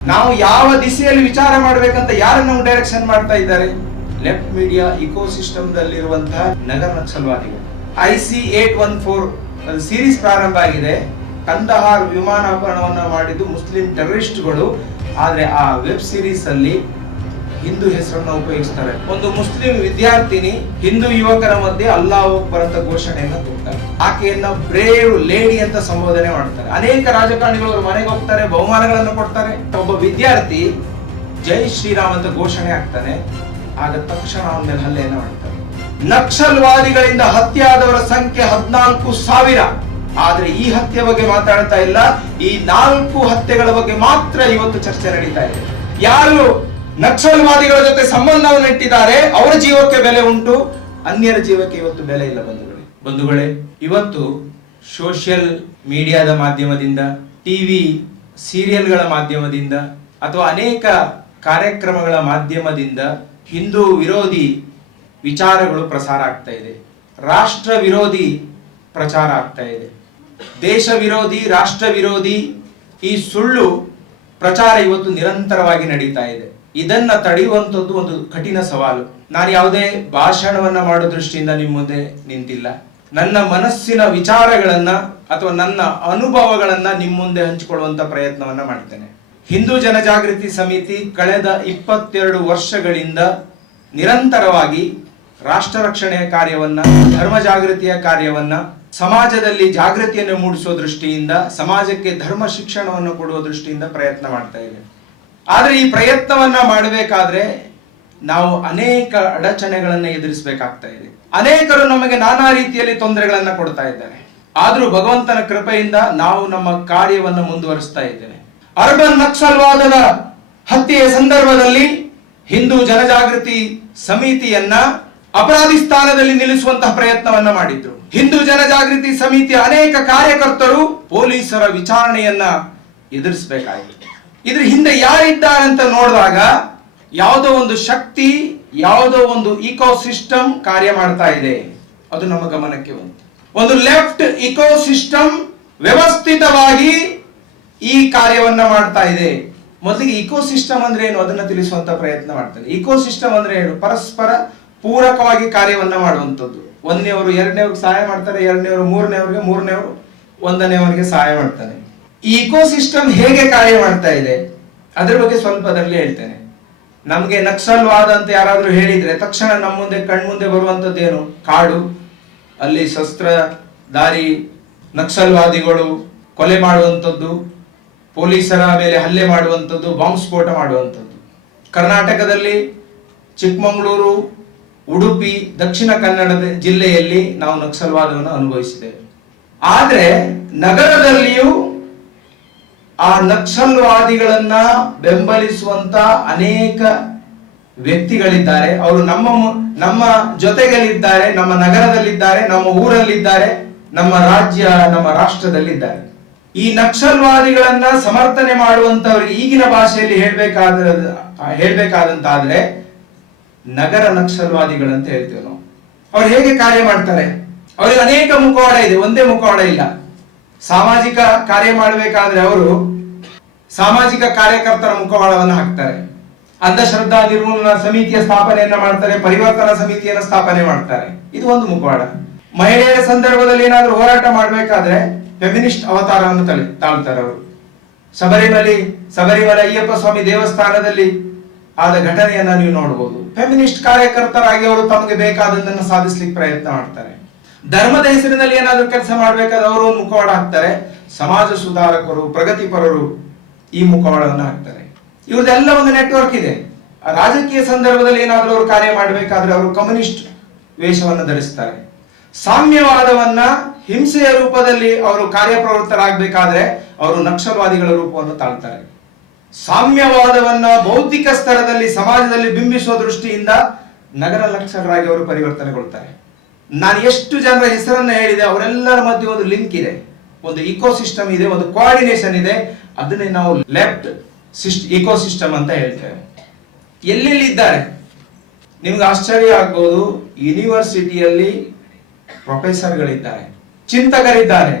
ನಾವು ಯಾವ ದಿಸೆಯಲ್ಲಿ ವಿಚಾರ ಮಾಡಬೇಕಂತ ಯಾರನ್ನ ನಾವು ಡೈರೆಕ್ಷನ್ ಮಾಡ್ತಾ ಇದ್ದಾರೆ? ಲೆಫ್ಟ್ ಮೀಡಿಯಾ ಇಕೋಸಿಸ್ಟಮ್ ದಲ್ಲಿರುವಂತಹ ನಗರ ನಕ್ಸಲ್ವಾದಿಗಳು I C eight one four series ಪ್ರಾರಂಭ ಆಗಿದೆ. ಕಂದಹಾರ್ ವಿಮಾನಾಪಹರಣವನ್ನ ಮಾಡಿದ್ದು ಮುಸ್ಲಿಂ ಟೆರರಿಸ್ಟ್ಗಳು ಆದ್ರೆ ಆ ವೆಬ್ ಸೀರೀಸ್ ಅಲ್ಲಿ ಹಿಂದೂ ಹೆಸರನ್ನು ಉಪಯೋಗಿಸ್ತಾರೆ. ಒಂದು ಮುಸ್ಲಿಂ ವಿದ್ಯಾರ್ಥಿನಿ ಹಿಂದೂ ಯುವಕರ ಮಧ್ಯೆ ಅಲ್ಲಾಹ್ ಬರಂತ ಘೋಷಣೆಯನ್ನ ಕೂಗ್ತಾರೆ ಆಕೆಯನ್ನ ಬ್ರೇವ್ ಲೇಡಿ ಅಂತ ಸಂಬೋಧನೆ ಮಾಡ್ತಾರೆ. ಅನೇಕ ರಾಜಕಾರಣಿಗಳು ಅವರು ಮನೆಗೆ ಹೋಗ್ತಾರೆ, ಬಹುಮಾನಗಳನ್ನು ಕೊಡ್ತಾರೆ. ಒಬ್ಬ ವಿದ್ಯಾರ್ಥಿ ಜೈ ಶ್ರೀರಾಮ್ ಅಂತ ಘೋಷಣೆ ಆಗ್ತಾನೆ ಆಗ ತಕ್ಷಣ ಅವನ ಮೇಲೆ ಹಲ್ಲೆಯನ್ನ ಮಾಡ್ತಾರೆ ನಕ್ಸಲ್ವಾದಿಗಳಿಂದ ಹತ್ಯೆ ಆದವರ ಸಂಖ್ಯೆ ಹದಿನಾಲ್ಕು ಸಾವಿರ. ಆದ್ರೆ ಈ ಹತ್ಯೆ ಬಗ್ಗೆ ಮಾತಾಡ್ತಾ ಇಲ್ಲ. ಈ ನಾಲ್ಕು ಹತ್ಯೆಗಳ ಬಗ್ಗೆ ಮಾತ್ರ ಇವತ್ತು ಚರ್ಚೆ ನಡೀತಾ ಇದೆ. ಯಾರು ನಕ್ಸಲ್ವಾದಿಗಳ ಜೊತೆ ಸಂಬಂಧವನ್ನು ಇಟ್ಟಿದ್ದಾರೆ. ಅವರ ಜೀವಕ್ಕೆ ಬೆಲೆ ಉಂಟು. ಅನ್ಯರ ಜೀವಕ್ಕೆ ಇವತ್ತು ಬೆಲೆ ಇಲ್ಲ ಬಂಧುಗಳೇ. ಬಂಧುಗಳೇ, ಇವತ್ತು ಸೋಷಿಯಲ್ ಮೀಡಿಯಾದ ಮಾಧ್ಯಮದಿಂದ ಟಿವಿ ಸೀರಿಯಲ್ಗಳ ಮಾಧ್ಯಮದಿಂದ ಅಥವಾ ಅನೇಕ ಕಾರ್ಯಕ್ರಮಗಳ ಮಾಧ್ಯಮದಿಂದ ಹಿಂದೂ ವಿರೋಧಿ ವಿಚಾರಗಳು ಪ್ರಸಾರ ಆಗ್ತಾ ಇದೆ. ರಾಷ್ಟ್ರ ವಿರೋಧಿ ಪ್ರಚಾರ ಆಗ್ತಾ ಇದೆ. ದೇಶ ವಿರೋಧಿ, ರಾಷ್ಟ್ರ ವಿರೋಧಿ ಈ ಸುಳ್ಳು ಪ್ರಚಾರ ಇವತ್ತು ನಿರಂತರವಾಗಿ ನಡೀತಾ ಇದೆ. ಇದನ್ನ ತಡೆಯುವಂಥದ್ದು ಒಂದು ಕಠಿಣ ಸವಾಲು. ನಾನು ಯಾವುದೇ ಭಾಷಣವನ್ನ ಮಾಡೋ ದೃಷ್ಟಿಯಿಂದ ನಿಮ್ಮ ಮುಂದೆ ನಿಂತಿಲ್ಲ. ನನ್ನ ಮನಸ್ಸಿನ ವಿಚಾರಗಳನ್ನ ಅಥವಾ ನನ್ನ ಅನುಭವಗಳನ್ನ ನಿಮ್ಮ ಮುಂದೆ ಹಂಚಿಕೊಳ್ಳುವಂತ ಪ್ರಯತ್ನವನ್ನ ಮಾಡ್ತೇನೆ. ಹಿಂದೂ ಜನಜಾಗೃತಿ ಸಮಿತಿ ಕಳೆದ ಇಪ್ಪತ್ತೆರಡು ವರ್ಷಗಳಿಂದ ನಿರಂತರವಾಗಿ ರಾಷ್ಟ್ರ ರಕ್ಷಣೆಯ ಕಾರ್ಯವನ್ನ, ಧರ್ಮ ಜಾಗೃತಿಯ ಕಾರ್ಯವನ್ನ, ಸಮಾಜದಲ್ಲಿ ಜಾಗೃತಿಯನ್ನು ಮೂಡಿಸುವ ದೃಷ್ಟಿಯಿಂದ, ಸಮಾಜಕ್ಕೆ ಧರ್ಮ ಶಿಕ್ಷಣವನ್ನು ಕೊಡುವ ದೃಷ್ಟಿಯಿಂದ ಪ್ರಯತ್ನ ಮಾಡ್ತಾ ಇದೆ ಆದ್ರೆ ಈ ಪ್ರಯತ್ನವನ್ನ ಮಾಡಬೇಕಾದ್ರೆ ನಾವು ಅನೇಕ ಅಡಚಣೆಗಳನ್ನ ಎದುರಿಸಬೇಕಾಗ್ತಾ ಇದೆ. ಅನೇಕರು ನಮಗೆ ನಾನಾ ರೀತಿಯಲ್ಲಿ ತೊಂದರೆಗಳನ್ನ ಕೊಡ್ತಾ ಇದ್ದಾರೆ. ಆದ್ರೂ ಭಗವಂತನ ಕೃಪೆಯಿಂದ ನಾವು ನಮ್ಮ ಕಾರ್ಯವನ್ನು ಮುಂದುವರಿಸ್ತಾ ಇದ್ದೇವೆ. ಅರ್ಬನ್ ನಕ್ಸಲ್ವಾದದ ಹತ್ಯೆಯ ಸಂದರ್ಭದಲ್ಲಿ ಹಿಂದೂ ಜನಜಾಗೃತಿ ಸಮಿತಿಯನ್ನ ಅಪರಾಧಿ ಸ್ಥಾನದಲ್ಲಿ ನಿಲ್ಲಿಸುವಂತಹ ಪ್ರಯತ್ನವನ್ನ ಮಾಡಿದ್ರು. ಹಿಂದೂ ಜನಜಾಗೃತಿ ಸಮಿತಿಯ ಅನೇಕ ಕಾರ್ಯಕರ್ತರು ಪೊಲೀಸರ ವಿಚಾರಣೆಯನ್ನ ಎದುರಿಸಬೇಕಾಯಿತು. ಇದ್ರ ಹಿಂದೆ ಯಾರಿದ್ದಾರಂತ ನೋಡಿದಾಗ ಯಾವುದೋ ಒಂದು ಶಕ್ತಿ, ಯಾವುದೋ ಒಂದು ಇಕೋ ಸಿಸ್ಟಮ್ ಕಾರ್ಯ ಮಾಡ್ತಾ ಇದೆ. ಅದು ನಮ್ಮ ಗಮನಕ್ಕೆ ಬಂತು. ಒಂದು ಲೆಫ್ಟ್ ಇಕೋ ಸಿಸ್ಟಮ್ ವ್ಯವಸ್ಥಿತವಾಗಿ ಈ ಕಾರ್ಯವನ್ನ ಮಾಡ್ತಾ ಇದೆ. ಮೊದಲಿಗೆ ಇಕೋ ಸಿಸ್ಟಮ್ ಅಂದ್ರೆ ಏನು? ಅದನ್ನ ತಿಳಿಸುವಂತ ಪ್ರಯತ್ನ ಮಾಡ್ತಾರೆ. ಇಕೋ ಸಿಸ್ಟಮ್ ಅಂದ್ರೆ ಏನು? ಪರಸ್ಪರ ಪೂರಕವಾಗಿ ಕಾರ್ಯವನ್ನ ಮಾಡುವಂಥದ್ದು. ಒಂದನೇವರು ಎರಡನೇವ್ರಿಗೆ ಸಹಾಯ ಮಾಡ್ತಾರೆ ಎರಡನೇವರು ಮೂರನೇವ್ರಿಗೆ ಮೂರನೇವರು ಒಂದನೇವರಿಗೆ ಸಹಾಯ ಮಾಡ್ತಾನೆ ಈ ಇಕೋ ಸಿಸ್ಟಮ್ ಹೇಗೆ ಕಾರ್ಯ ಮಾಡ್ತಾ ಇದೆ, ಅದರ ಬಗ್ಗೆ ಸ್ವಲ್ಪ ಅದರಲ್ಲಿ ಹೇಳ್ತೇನೆ. ನಮ್ಗೆ ನಕ್ಸಲ್ವಾದ ಅಂತ ಯಾರಾದ್ರೂ ಹೇಳಿದ್ರೆ ತಕ್ಷಣ ನಮ್ಮ ಮುಂದೆ ಕಣ್ಮುಂದೆ ಬರುವಂತದ್ದು ಏನು? ಕಾಡು. ಅಲ್ಲಿ ಶಸ್ತ್ರ ದಾರಿ, ನಕ್ಸಲ್ವಾದಿಗಳು ಕೊಲೆ ಮಾಡುವಂಥದ್ದು, ಪೊಲೀಸರ ಮೇಲೆ ಹಲ್ಲೆ ಮಾಡುವಂಥದ್ದು, ಬಾಂಬ್ ಸ್ಫೋಟ ಮಾಡುವಂಥದ್ದು. ಕರ್ನಾಟಕದಲ್ಲಿ ಚಿಕ್ಕಮಗಳೂರು, ಉಡುಪಿ, ದಕ್ಷಿಣ ಕನ್ನಡ ಜಿಲ್ಲೆಯಲ್ಲಿ ನಾವು ನಕ್ಸಲ್ವಾದವನ್ನು ಅನುಭವಿಸಿದ್ದೇವೆ. ಆದರೆ ನಗರದಲ್ಲಿಯೂ ಆ ನಕ್ಸಲ್ವಾದಿಗಳನ್ನ ಬೆಂಬಲಿಸುವಂತ ಅನೇಕ ವ್ಯಕ್ತಿಗಳಿದ್ದಾರೆ. ಅವರು ನಮ್ಮ ನಮ್ಮ ಜೊತೆಗಲ್ಲಿದ್ದಾರೆ, ನಮ್ಮ ನಗರದಲ್ಲಿದ್ದಾರೆ, ನಮ್ಮ ಊರಲ್ಲಿದ್ದಾರೆ, ನಮ್ಮ ರಾಜ್ಯ, ನಮ್ಮ ರಾಷ್ಟ್ರದಲ್ಲಿದ್ದಾರೆ. ಈ ನಕ್ಸಲ್ವಾದಿಗಳನ್ನ ಸಮರ್ಥನೆ ಮಾಡುವಂತವ್ರಿಗೆ ಈಗಿನ ಭಾಷೆಯಲ್ಲಿ ಹೇಳ್ಬೇಕಾದ, ಹೇಳ್ಬೇಕಾದಂತಾದ್ರೆ ನಗರ ನಕ್ಸಲ್ವಾದಿಗಳಂತ ಹೇಳ್ತೇವೆ ನಾವು. ಅವ್ರು ಹೇಗೆ ಕಾರ್ಯ ಮಾಡ್ತಾರೆ? ಅವ್ರಿಗೆ ಅನೇಕ ಮುಖವಾಡ ಇದೆ, ಒಂದೇ ಮುಖವಾಡ ಇಲ್ಲ. ಸಾಮಾಜಿಕ ಕಾರ್ಯ ಮಾಡಬೇಕಾದ್ರೆ ಅವರು ಸಾಮಾಜಿಕ ಕಾರ್ಯಕರ್ತರ ಮುಖವಾಡವನ್ನು ಹಾಕ್ತಾರೆ. ಅಂಧಶ್ರದ್ಧಾ ನಿರ್ಮೂಲನಾ ಸಮಿತಿಯ ಸ್ಥಾಪನೆಯನ್ನ ಮಾಡ್ತಾರೆ, ಪರಿವರ್ತನಾ ಸಮಿತಿಯನ್ನು ಸ್ಥಾಪನೆ ಮಾಡ್ತಾರೆ. ಇದು ಒಂದು ಮುಖವಾಡ. ಮಹಿಳೆಯರ ಸಂದರ್ಭದಲ್ಲಿ ಏನಾದರೂ ಹೋರಾಟ ಮಾಡಬೇಕಾದ್ರೆ ಫೆಮಿನಿಸ್ಟ್ ಅವತಾರವನ್ನು ತಲೆ ತಾಳ್ತಾರೆ ಅವರು. ಶಬರಿಮಲೆ ಶಬರಿಮಲೆ ಅಯ್ಯಪ್ಪ ಸ್ವಾಮಿ ದೇವಸ್ಥಾನದಲ್ಲಿ ಆದ ಘಟನೆಯನ್ನ ನೀವು ನೋಡಬಹುದು ಫೆಮಿನಿಸ್ಟ್ ಕಾರ್ಯಕರ್ತರಾಗಿ ಅವರು ತಮಗೆ ಬೇಕಾದದನ್ನು ಸಾಧಿಸ್ಲಿಕ್ಕೆ ಪ್ರಯತ್ನ ಮಾಡ್ತಾರೆ. ಧರ್ಮದ ಹೆಸರಿನಲ್ಲಿ ಏನಾದರೂ ಕೆಲಸ ಮಾಡಬೇಕಾದ್ರೆ ಅವರು ಮುಖವಾಡ ಹಾಕ್ತಾರೆ. ಸಮಾಜ ಸುಧಾರಕರು, ಪ್ರಗತಿಪರರು ಈ ಮುಖವಾಡವನ್ನು ಹಾಕ್ತಾರೆ. ಇವ್ರದೆಲ್ಲ ಒಂದು ನೆಟ್ವರ್ಕ್ ಇದೆ. ರಾಜಕೀಯ ಸಂದರ್ಭದಲ್ಲಿ ಏನಾದರೂ ಅವರು ಕಾರ್ಯ ಮಾಡಬೇಕಾದ್ರೆ ಅವರು ಕಮ್ಯುನಿಸ್ಟ್ ವೇಷವನ್ನು ಧರಿಸ್ತಾರೆ. ಸಾಮ್ಯವಾದವನ್ನ ಹಿಂಸೆಯ ರೂಪದಲ್ಲಿ ಅವರು ಕಾರ್ಯಪ್ರವೃತ್ತರಾಗಬೇಕಾದ್ರೆ ಅವರು ನಕ್ಸಲ್ವಾದಿಗಳ ರೂಪವನ್ನು ತಾಳ್ತಾರೆ. ಸಾಮ್ಯವಾದವನ್ನ ಭೌತಿಕ ಸ್ತರದಲ್ಲಿ, ಸಮಾಜದಲ್ಲಿ ಬಿಂಬಿಸುವ ದೃಷ್ಟಿಯಿಂದ ನಗರ ಲಕ್ಷಣರಾಗಿ ಅವರು ಪರಿವರ್ತನೆಗೊಳ್ತಾರೆ. ನಾನು ಎಷ್ಟು ಜನರ ಹೆಸರನ್ನು ಹೇಳಿದೆ, ಅವರೆಲ್ಲರ ಮಧ್ಯೆ ಒಂದು ಲಿಂಕ್ ಇದೆ. ಒಂದು ಇಕೋಸಿಸ್ಟಮ್ ಇದೆ, ಒಂದು ಕೋಆರ್ಡಿನೇಷನ್ ಇದೆ. ಅದನ್ನೇ ನಾವು ಲೆಫ್ಟ್ ಇಕೋ ಸಿಸ್ಟಮ್ ಅಂತ ಹೇಳ್ತೇವೆ. ಎಲ್ಲೆಲ್ಲಿ ಇದ್ದಾರೆ? ನಿಮ್ಗೆ ಆಶ್ಚರ್ಯ ಆಗ್ಬೋದು ಯೂನಿವರ್ಸಿಟಿಯಲ್ಲಿ ಪ್ರೊಫೆಸರ್ಗಳಿದ್ದಾರೆ ಚಿಂತಕರಿದ್ದಾರೆ,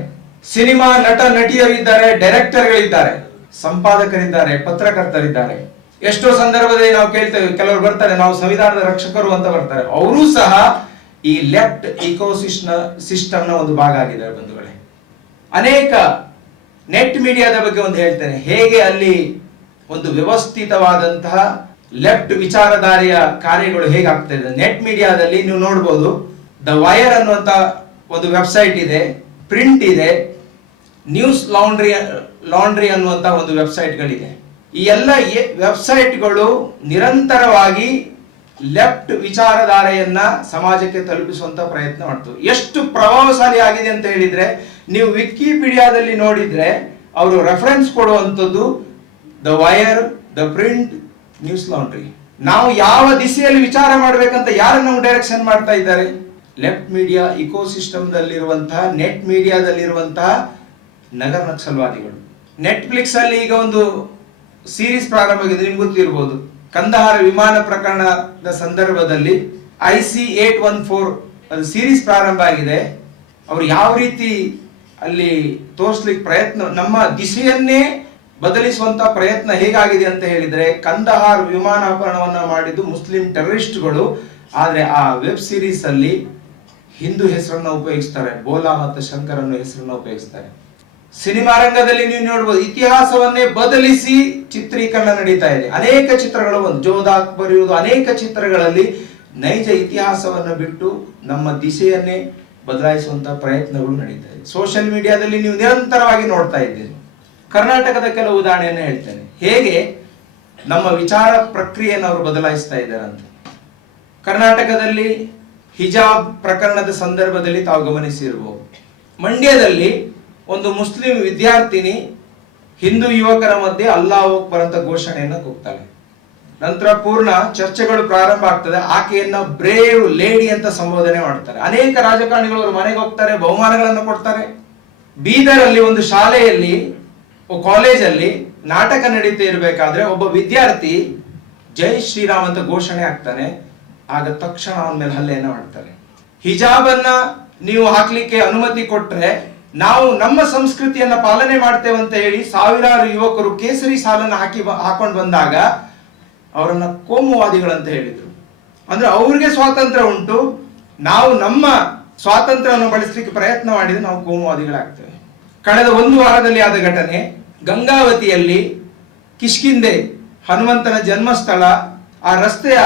ಸಿನಿಮಾ ನಟ ನಟಿಯರಿದ್ದಾರೆ ಡೈರೆಕ್ಟರ್ಗಳಿದ್ದಾರೆ ಸಂಪಾದಕರಿದ್ದಾರೆ, ಪತ್ರಕರ್ತರಿದ್ದಾರೆ. ಎಷ್ಟೋ ಸಂದರ್ಭದಲ್ಲಿ ನಾವು ಕೇಳ್ತೇವೆ, ಕೆಲವರು ಬರ್ತಾರೆ, ನಾವು ಸಂವಿಧಾನದ ರಕ್ಷಕರು ಅಂತ ಬರ್ತಾರೆ. ಅವರೂ ಸಹ ಈ ಲೆಫ್ಟ್ ಇಕೋಸಿಸ್ಟಮ್ ಸಿಸ್ಟಮ್ನ ಒಂದು ಭಾಗ ಆಗಿದ್ದಾರೆ ಬಂಧುಗಳೇ. ಅನೇಕ ನೆಟ್ ಮೀಡಿಯಾದ ಬಗ್ಗೆ ಒಂದು ಹೇಳ್ತೇನೆ. ಹೇಗೆ ಅಲ್ಲಿ ಒಂದು ವ್ಯವಸ್ಥಿತವಾದಂತಹ ಲೆಫ್ಟ್ ವಿಚಾರಧಾರೆಯ ಕಾರ್ಯಗಳು ಹೇಗೆ ಆಗ್ತಾ ಇದೆ. ನೆಟ್ ಮೀಡಿಯಾದಲ್ಲಿ ನೀವು ನೋಡ್ಬೋದು, ದ ವೈರ್ ಅನ್ನುವಂತ ಒಂದು ವೆಬ್ಸೈಟ್ ಇದೆ, ಪ್ರಿಂಟ್ ಇದೆ, ನ್ಯೂಸ್ ಲಾಂಡ್ರಿ ಲಾಂಡ್ರಿ ಅನ್ನುವಂತ ಒಂದು ವೆಬ್ಸೈಟ್ಗಳಿದೆ. ಈ ಎಲ್ಲ ವೆಬ್ಸೈಟ್ಗಳು ನಿರಂತರವಾಗಿ ಲೆಫ್ಟ್ ವಿಚಾರಧಾರೆಯನ್ನ ಸಮಾಜಕ್ಕೆ ತಲುಪಿಸುವಂತ ಪ್ರಯತ್ನ ಮಾಡ್ತು ಎಷ್ಟು ಪ್ರಭಾವಶಾಲಿ ಆಗಿದೆ ಅಂತ ಹೇಳಿದ್ರೆ ನೀವು ವಿಕಿಪೀಡಿಯಾದಲ್ಲಿ ನೋಡಿದ್ರೆ ಅವರು ರೆಫರೆನ್ಸ್ ಕೊಡುವಂಥದ್ದು the Wire the Print Newslaundry ನಾವು ಯಾವ ದಿಸೆಯಲ್ಲಿ ವಿಚಾರ ಮಾಡಬೇಕಂತ ಯಾರು ನಾವು ಡೈರೆಕ್ಷನ್ ಮಾಡ್ತಾ ಇದ್ದಾರೆ? ಲೆಫ್ಟ್ ಮೀಡಿಯಾ ಇಕೋಸಿಸ್ಟಮ್ದಲ್ಲಿರುವಂತಹ ನೆಟ್ ಮೀಡಿಯಾದಲ್ಲಿರುವಂತಹ ನಗರ ನಕ್ಸಲ್ವಾದಿಗಳು ನೆಟ್ಫ್ಲಿಕ್ಸ್ ಅಲ್ಲಿ ಈಗ ಒಂದು ಸೀರೀಸ್ ಪ್ರಾರಂಭ ಆಗಿದೆ, ನಿಮ್ಗೆ ಗೊತ್ತಿರ್ಬೋದು. ಕಂದಹಾರ ವಿಮಾನ ಪ್ರಕರಣದ ಸಂದರ್ಭದಲ್ಲಿ I C eight one four ಅದು ಸೀರೀಸ್ ಪ್ರಾರಂಭ ಆಗಿದೆ. ಅವರು ಯಾವ ರೀತಿ ಅಲ್ಲಿ ತೋರಿಸ್ಲಿಕ್ಕೆ ಪ್ರಯತ್ನ, ನಮ್ಮ ದಿಸೆಯನ್ನೇ ಬದಲಿಸುವಂತ ಪ್ರಯತ್ನ ಹೇಗಾಗಿದೆ ಅಂತ ಹೇಳಿದ್ರೆ, ಕಂದಹಾರ್ ವಿಮಾನ ಅಪಹರಣವನ್ನ ಮಾಡಿದ್ದು ಮುಸ್ಲಿಂ ಟೆರರಿಸ್ಟ್ಗಳು. ಆದ್ರೆ ಆ ವೆಬ್ ಸೀರೀಸ್ ಅಲ್ಲಿ ಹಿಂದೂ ಹೆಸರನ್ನ ಉಪಯೋಗಿಸ್ತಾರೆ ಬೋಲಾ ಮತ್ತು ಶಂಕರ್ ಅನ್ನೋ ಹೆಸರನ್ನ ಉಪಯೋಗಿಸ್ತಾರೆ. ಸಿನಿಮಾ ರಂಗದಲ್ಲಿ ನೀವು ನೋಡ್ಬೋದು, ಇತಿಹಾಸವನ್ನೇ ಬದಲಿಸಿ ಚಿತ್ರೀಕರಣ ನಡೀತಾ ಇದೆ. ಅನೇಕ ಚಿತ್ರಗಳು ಒಂದು ಜೋಧ ಅಕ್ಬರ್ ಅನೇಕ ಚಿತ್ರಗಳಲ್ಲಿ ನೈಜ ಇತಿಹಾಸವನ್ನು ಬಿಟ್ಟು ನಮ್ಮ ದಿಶೆಯನ್ನೇ ಬದಲಾಯಿಸುವಂತ ಪ್ರಯತ್ನಗಳು ನಡೀತಾ ಇದೆ. ಸೋಷಿಯಲ್ ಮೀಡಿಯಾದಲ್ಲಿ ನೀವು ನಿರಂತರವಾಗಿ ನೋಡ್ತಾ ಇದ್ದೀರಿ. ಕರ್ನಾಟಕದ ಕೆಲವು ಉದಾಹರಣೆಯನ್ನು ಹೇಳ್ತೇನೆ. ಹೇಗೆ ನಮ್ಮ ವಿಚಾರ ಪ್ರಕ್ರಿಯೆಯನ್ನು ಅವರು ಬದಲಾಯಿಸ್ತಾ ಇದ್ದಾರೆ ಕರ್ನಾಟಕದಲ್ಲಿ ಹಿಜಾಬ್ ಪ್ರಕರಣದ ಸಂದರ್ಭದಲ್ಲಿ ತಾವು ಗಮನಿಸಿರಬಹುದು ಮಂಡ್ಯದಲ್ಲಿ ಒಂದು ಮುಸ್ಲಿಂ ವಿದ್ಯಾರ್ಥಿನಿ ಹಿಂದೂ ಯುವಕರ ಮಧ್ಯೆ ಅಕ್ಬರ್ ಘೋಷಣೆಯನ್ನು ಘೋಷಣೆಯನ್ನ ಕೂಗ್ತಾಳೆ. ನಂತರ ಪೂರ್ಣ ಚರ್ಚೆಗಳು ಪ್ರಾರಂಭ ಆಗ್ತದೆ. ಆಕೆಯನ್ನ ಬ್ರೇವ್ ಲೇಡಿ ಅಂತ ಸಂಬೋಧನೆ ಮಾಡ್ತಾರೆ. ಅನೇಕ ರಾಜಕಾರಣಿಗಳು ಅವರು ಮನೆಗೆ ಹೋಗ್ತಾರೆ, ಬಹುಮಾನಗಳನ್ನು ಕೊಡ್ತಾರೆ. ಬೀದರಲ್ಲಿ ಒಂದು ಶಾಲೆಯಲ್ಲಿ ಕಾಲೇಜಲ್ಲಿ ನಾಟಕ ನಡೀತಾ ಇರಬೇಕಾದ್ರೆ ಒಬ್ಬ ವಿದ್ಯಾರ್ಥಿ ಜೈ ಶ್ರೀರಾಮ್ ಅಂತ ಘೋಷಣೆ ಆಗ್ತಾನೆ ಆಗ ತಕ್ಷಣ ಅವನ ಮೇಲೆ ಹಲ್ಲೆಯನ್ನು ಮಾಡ್ತಾರೆ. ಹಿಜಾಬನ್ನ ನೀವು ಹಾಕ್ಲಿಕ್ಕೆ ಅನುಮತಿ ಕೊಟ್ರೆ ನಾವು ನಮ್ಮ ಸಂಸ್ಕೃತಿಯನ್ನ ಪಾಲನೆ ಮಾಡ್ತೇವೆ ಅಂತ ಹೇಳಿ ಸಾವಿರಾರು ಯುವಕರು ಕೇಸರಿ ಸಾಲನ್ನು ಹಾಕಿ ಹಾಕೊಂಡು ಬಂದಾಗ ಅವರನ್ನ ಕೋಮುವಾದಿಗಳಂತ ಹೇಳಿದರು. ಅಂದ್ರೆ ಅವ್ರಿಗೆ ಸ್ವಾತಂತ್ರ್ಯ ಉಂಟು, ನಾವು ನಮ್ಮ ಸ್ವಾತಂತ್ರ್ಯವನ್ನು ಬಳಸಲಿಕ್ಕೆ ಪ್ರಯತ್ನ ಮಾಡಿದ್ರೆ ನಾವು ಕೋಮುವಾದಿಗಳಾಗ್ತೇವೆ. ಕಳೆದ ಒಂದು ವಾರದಲ್ಲಿ ಆದ ಘಟನೆ, ಗಂಗಾವತಿಯಲ್ಲಿ ಕಿಷ್ಕಿಂದೆ ಹನುಮಂತನ ಜನ್ಮಸ್ಥಳ, ಆ ರಸ್ತೆಯ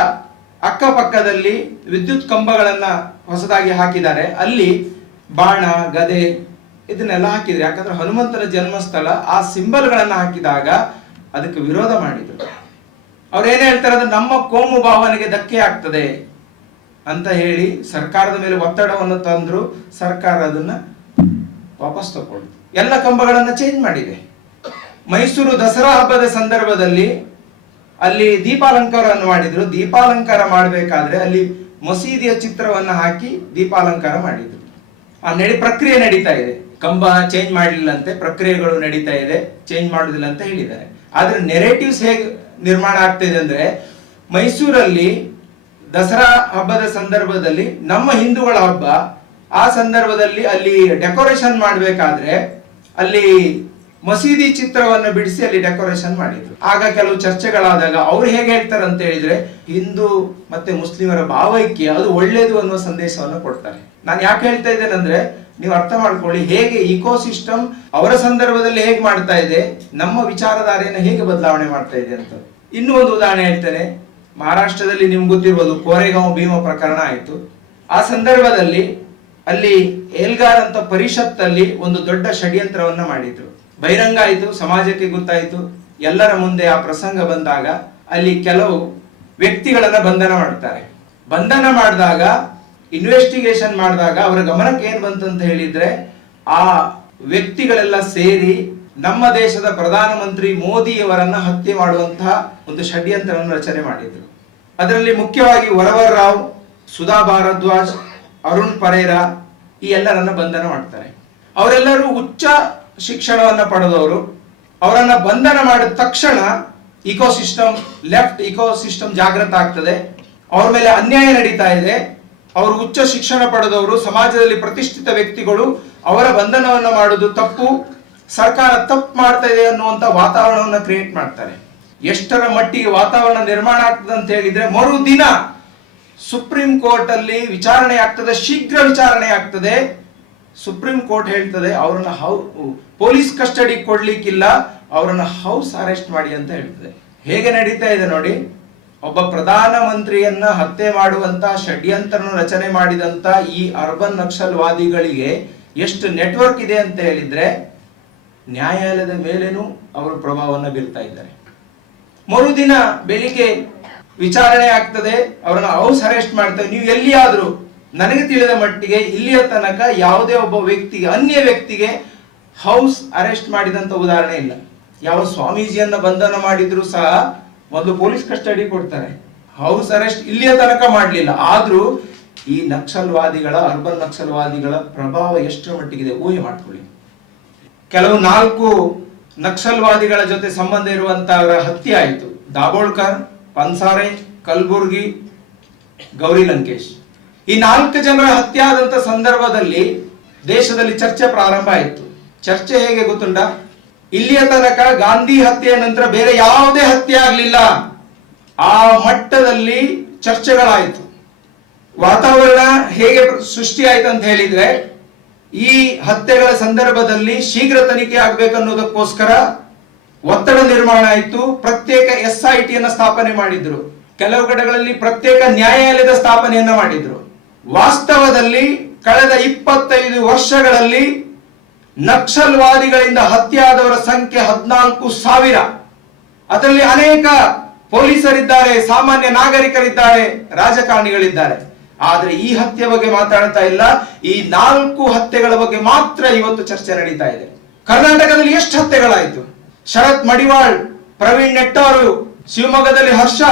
ಅಕ್ಕಪಕ್ಕದಲ್ಲಿ ವಿದ್ಯುತ್ ಕಂಬಗಳನ್ನು ಹೊಸದಾಗಿ ಹಾಕಿದ್ದಾರೆ. ಅಲ್ಲಿ ಬಾಣ, ಗದೆ ಇದನ್ನೆಲ್ಲ ಹಾಕಿದ್ರು. ಯಾಕಂದ್ರೆ ಹನುಮಂತನ ಜನ್ಮಸ್ಥಳ ಆ ಸಿಂಬಲ್ಗಳನ್ನು ಹಾಕಿದಾಗ ಅದಕ್ಕೆ ವಿರೋಧ ಮಾಡಿದ್ರು. ಅವ್ರು ಏನ್ ಹೇಳ್ತಾರೆ ಅದು ನಮ್ಮ ಕೋಮು ಭಾವನೆಗೆ ಧಕ್ಕೆ ಆಗ್ತದೆ ಅಂತ ಹೇಳಿ ಸರ್ಕಾರದ ಮೇಲೆ ಒತ್ತಡವನ್ನು ತಂದ್ರು ಸರ್ಕಾರ ಅದನ್ನ ವಾಪಸ್ ತಗೊಳ್ತು ಎಲ್ಲ ಕಂಬಗಳನ್ನ ಚೇಂಜ್ ಮಾಡಿದೆ. ಮೈಸೂರು ದಸರಾ ಹಬ್ಬದ ಸಂದರ್ಭದಲ್ಲಿ ಅಲ್ಲಿ ದೀಪಾಲಂಕಾರವನ್ನು ಮಾಡಿದ್ರು. ದೀಪಾಲಂಕಾರ ಮಾಡಬೇಕಾದ್ರೆ ಅಲ್ಲಿ ಮಸೀದಿಯ ಚಿತ್ರವನ್ನ ಹಾಕಿ ದೀಪಾಲಂಕಾರ ಮಾಡಿದ್ರು. ಆ ನಡಿ, ಪ್ರಕ್ರಿಯೆ ನಡೀತಾ ಇದೆ. ಕಂಬ ಚೇಂಜ್ ಮಾಡಲಿಲ್ಲಂತೆ, ಪ್ರಕ್ರಿಯೆಗಳು ನಡೀತಾ ಇದೆ ಚೇಂಜ್ ಮಾಡುದಿಲ್ಲ ಅಂತ ಹೇಳಿದ್ದಾರೆ. ಆದ್ರೆ ನೆರೇಟಿವ್ಸ್ ಹೇಗೆ ನಿರ್ಮಾಣ ಆಗ್ತಿದೆ ಅಂದ್ರೆ ಮೈಸೂರಲ್ಲಿ ದಸರಾ ಹಬ್ಬದ ಸಂದರ್ಭದಲ್ಲಿ ನಮ್ಮ ಹಿಂದೂಗಳ ಹಬ್ಬ, ಆ ಸಂದರ್ಭದಲ್ಲಿ ಅಲ್ಲಿ ಡೆಕೋರೇಷನ್ ಮಾಡಬೇಕಾದ್ರೆ ಅಲ್ಲಿ ಮಸೀದಿ ಚಿತ್ರವನ್ನು ಬಿಡಿಸಿ ಅಲ್ಲಿ ಡೆಕೋರೇಷನ್ ಮಾಡಿದ್ರು. ಆಗ ಕೆಲವು ಚರ್ಚೆಗಳಾದಾಗ ಅವ್ರು ಹೇಗೆ ಹೇಳ್ತಾರೆ ಅಂತ ಹೇಳಿದ್ರೆ ಹಿಂದೂ ಮತ್ತೆ ಮುಸ್ಲಿಮರ ಭಾವೈಕ್ಯ, ಅದು ಒಳ್ಳೇದು ಅನ್ನುವ ಸಂದೇಶವನ್ನು ಕೊಡ್ತಾರೆ. ನಾನು ಯಾಕೆ ಹೇಳ್ತಾ ಇದ್ದೇನೆ ಅಂದ್ರೆ ನೀವು ಅರ್ಥ ಮಾಡ್ಕೊಳ್ಳಿ, ಹೇಗೆ ಇಕೋಸಿಸ್ಟಮ್ ಅವರ ಸಂದರ್ಭದಲ್ಲಿ ಹೇಗೆ ಮಾಡ್ತಾ ಇದೆ, ನಮ್ಮ ವಿಚಾರಧಾರೆಯನ್ನು ಹೇಗೆ ಬದಲಾವಣೆ ಮಾಡ್ತಾ ಇದೆ ಅಂತ. ಇನ್ನೂ ಒಂದು ಉದಾಹರಣೆ ಹೇಳ್ತೇನೆ. ಮಹಾರಾಷ್ಟ್ರದಲ್ಲಿ ನಿಮ್ಗೆ ಗೊತ್ತಿರ್ಬೋದು, ಕೋರೆಗಾಂವ್ ಭೀಮ ಪ್ರಕರಣ ಆಯಿತು. ಆ ಸಂದರ್ಭದಲ್ಲಿ ಅಲ್ಲಿ ಏಲ್ಗಾರ್ ಅಂತ ಪರಿಷತ್ತಲ್ಲಿ ಒಂದು ದೊಡ್ಡ ಷಡ್ಯಂತ್ರವನ್ನ ಮಾಡಿದ್ರು. ಬಹಿರಂಗ ಆಯಿತು, ಸಮಾಜಕ್ಕೆ ಗೊತ್ತಾಯಿತು, ಎಲ್ಲರ ಮುಂದೆ ಆ ಪ್ರಸಂಗ ಬಂದಾಗ ಅಲ್ಲಿ ಕೆಲವು ವ್ಯಕ್ತಿಗಳನ್ನ ಬಂಧನ ಮಾಡ್ತಾರೆ ಬಂಧನ ಮಾಡಿದಾಗ ಇನ್ವೆಸ್ಟಿಗೇಷನ್ ಮಾಡಿದಾಗ ಅವರ ಗಮನಕ್ಕೆ ಏನ್ ಬಂತು ಅಂತ ಹೇಳಿದ್ರೆ, ಆ ವ್ಯಕ್ತಿಗಳೆಲ್ಲ ಸೇರಿ ನಮ್ಮ ದೇಶದ ಪ್ರಧಾನಮಂತ್ರಿ ಮೋದಿಯವರನ್ನ ಹತ್ಯೆ ಮಾಡುವಂತಹ ಒಂದು ಷಡ್ಯಂತ್ರವನ್ನು ರಚನೆ ಮಾಡಿದ್ರು. ಅದರಲ್ಲಿ ಮುಖ್ಯವಾಗಿ ವರವರ್ ರಾವ್, ಸುಧಾ ಭಾರದ್ವಾಜ್, ಅರುಣ್ ಪರೇರಾ ಈ ಎಲ್ಲರನ್ನ ಬಂಧನ ಮಾಡ್ತಾರೆ. ಅವರೆಲ್ಲರೂ ಉಚ್ಚ ಶಿಕ್ಷಣವನ್ನ ಪಡೆದವರು, ಅವರನ್ನ ಬಂಧನ ಮಾಡಿದ ತಕ್ಷಣ ಇಕೋಸಿಸ್ಟಮ್ ಲೆಫ್ಟ್ ಇಕೋಸಿಸ್ಟಮ್ ಜಾಗೃತ ಆಗ್ತದೆ. ಅವ್ರ ಮೇಲೆ ಅನ್ಯಾಯ ನಡೀತಾ ಇದೆ. ಅವರು ಉಚ್ಚ ಶಿಕ್ಷಣ ಪಡೆದವರು, ಸಮಾಜದಲ್ಲಿ ಪ್ರತಿಷ್ಠಿತ ವ್ಯಕ್ತಿಗಳು ಅವರ ಬಂಧನವನ್ನು ಮಾಡುದು ತಪ್ಪು, ಸರ್ಕಾರ ತಪ್ಪು ಮಾಡ್ತಾ ಇದೆ ಅನ್ನುವಂತ ವಾತಾವರಣವನ್ನು ಕ್ರಿಯೇಟ್ ಮಾಡ್ತಾರೆ. ಎಷ್ಟರ ಮಟ್ಟಿಗೆ ವಾತಾವರಣ ನಿರ್ಮಾಣ ಆಗ್ತದೆ ಅಂತ ಹೇಳಿದ್ರೆ, ಮರುದಿನ ಸುಪ್ರೀಂ ಕೋರ್ಟ್ ಅಲ್ಲಿ ವಿಚಾರಣೆ ಆಗ್ತದೆ, ಶೀಘ್ರ ವಿಚಾರಣೆ ಆಗ್ತದೆ. ಸುಪ್ರೀಂ ಕೋರ್ಟ್ ಹೇಳ್ತದೆ, ಅವರನ್ನ ಹೌ, ಪೊಲೀಸ್ ಕಸ್ಟಡಿ ಕೊಡ್ಲಿಕ್ಕಿಲ್ಲ, ಅವರನ್ನ ಹೌಸ್ ಅರೆಸ್ಟ್ ಮಾಡಿ ಅಂತ ಹೇಳ್ತದೆ. ಹೇಗೆ ನಡೀತಾ ಇದೆ ನೋಡಿ, ಒಬ್ಬ ಪ್ರಧಾನ ಮಂತ್ರಿಯನ್ನ ಹತ್ಯೆ ಮಾಡುವಂತ ಷಡ್ಯಂತ್ರ ರಚನೆ ಮಾಡಿದಂತ ಈ ಅರ್ಬನ್ ನಕ್ಸಲ್ವಾದಿಗಳಿಗೆ ಎಷ್ಟು ನೆಟ್ವರ್ಕ್ ಇದೆ ಅಂತ ಹೇಳಿದ್ರೆ, ನ್ಯಾಯಾಲಯದ ಮೇಲೇನೂ ಅವರು ಪ್ರಭಾವವನ್ನು ಬೀರ್ತಾ ಇದ್ದಾರೆ. ಮರುದಿನ ಬೆಳಿಗ್ಗೆ ವಿಚಾರಣೆ ಆಗ್ತದೆ, ಅವರನ್ನ ಹೌಸ್ ಅರೆಸ್ಟ್ ಮಾಡ್ತೇವೆ ನೀವು ಎಲ್ಲಿಯಾದ್ರೂ ನನಗೆ ತಿಳಿದ ಮಟ್ಟಿಗೆ ಇಲ್ಲಿಯ ತನಕ ಯಾವುದೇ ಒಬ್ಬ ವ್ಯಕ್ತಿಗೆ ಅನ್ಯ ವ್ಯಕ್ತಿಗೆ ಹೌಸ್ ಅರೆಸ್ಟ್ ಮಾಡಿದಂತ ಉದಾಹರಣೆ ಇಲ್ಲ. ಯಾವ ಸ್ವಾಮೀಜಿಯನ್ನ ಬಂಧನ ಮಾಡಿದ್ರು ಸಹ ಮೊದಲು ಪೊಲೀಸ್ ಕಸ್ಟಡಿ ಕೊಡ್ತಾರೆ. ಹೌಸ್ ಅರೆಸ್ಟ್ ಇಲ್ಲಿಯ ತನಕ ಮಾಡಲಿಲ್ಲ. ಆದ್ರೂ ಈ ನಕ್ಸಲ್ವಾದಿಗಳ, ಅರ್ಬನ್ ನಕ್ಸಲ್ವಾದಿಗಳ ಪ್ರಭಾವ ಎಷ್ಟರ ಮಟ್ಟಿಗಿದೆ ಊಹೆ ಮಾಡ್ಕೊಳ್ಳಿ. ಕೆಲವು ನಾಲ್ಕು ನಕ್ಸಲ್ವಾದಿಗಳ ಜೊತೆ ಸಂಬಂಧ ಇರುವಂತವರ ಹತ್ಯೆ ಆಯಿತು. ದಾಬೋಳ್ಕರ್, ಪನ್ಸಾರೆ, ಕಲ್ಬುರ್ಗಿ, ಗೌರಿ ಲಂಕೇಶ್. ಈ ನಾಲ್ಕು ಜನರ ಹತ್ಯೆ ಆದಂತ ಸಂದರ್ಭದಲ್ಲಿ ದೇಶದಲ್ಲಿ ಚರ್ಚೆ ಪ್ರಾರಂಭ ಆಯಿತು. ಚರ್ಚೆ ಹೇಗೆ ಗೊತ್ತುಂಟ? ಇಲ್ಲಿಯ ತನಕ ಗಾಂಧಿ ಹತ್ಯೆಯ ನಂತರ ಬೇರೆ ಯಾವುದೇ ಹತ್ಯೆ ಆಗಲಿಲ್ಲ. ಆ ಮಟ್ಟದಲ್ಲಿ ಚರ್ಚೆಗಳಾಯಿತು. ವಾತಾವರಣ ಹೇಗೆ ಸೃಷ್ಟಿ ಆಯ್ತು ಅಂತ ಹೇಳಿದ್ರೆ, ಈ ಹತ್ಯೆಗಳ ಸಂದರ್ಭದಲ್ಲಿ ಶೀಘ್ರ ತನಿಖೆ ಆಗ್ಬೇಕನ್ನೋದಕ್ಕೋಸ್ಕರ ಒತ್ತಡ ನಿರ್ಮಾಣ ಆಯಿತು. ಪ್ರತ್ಯೇಕ ಎಸ್ ಐ ಟಿಯನ್ನು ಸ್ಥಾಪನೆ ಮಾಡಿದ್ರು. ಕೆಲವು ಕಡೆಗಳಲ್ಲಿ ಪ್ರತ್ಯೇಕ ನ್ಯಾಯಾಲಯದ ಸ್ಥಾಪನೆಯನ್ನ ಮಾಡಿದ್ರು. ವಾಸ್ತವದಲ್ಲಿ ಕಳೆದ ಇಪ್ಪತ್ತೈದು ವರ್ಷಗಳಲ್ಲಿ ನಕ್ಸಲ್ವಾದಿಗಳಿಂದ ಹತ್ಯೆಯಾದವರ ಸಂಖ್ಯೆ ಹದಿನಾಲ್ಕು ಸಾವಿರ. ಅದರಲ್ಲಿ ಅನೇಕ ಪೊಲೀಸರಿದ್ದಾರೆ, ಸಾಮಾನ್ಯ ನಾಗರಿಕರಿದ್ದಾರೆ, ರಾಜಕಾರಣಿಗಳಿದ್ದಾರೆ. ಆದ್ರೆ ಈ ಹತ್ಯೆ ಬಗ್ಗೆ ಮಾತಾಡ್ತಾ ಇಲ್ಲ. ಈ ನಾಲ್ಕು ಹತ್ಯೆಗಳ ಬಗ್ಗೆ ಮಾತ್ರ ಇವತ್ತು ಚರ್ಚೆ ನಡೀತಾ ಇದೆ. ಕರ್ನಾಟಕದಲ್ಲಿ ಎಷ್ಟು ಹತ್ಯೆಗಳಾಯಿತು? ಶರತ್ ಮಡಿವಾಳ್, ಪ್ರವೀಣ್ ನೆಟ್ಟಾರು, ಶಿವಮೊಗ್ಗದಲ್ಲಿ ಹರ್ಷ,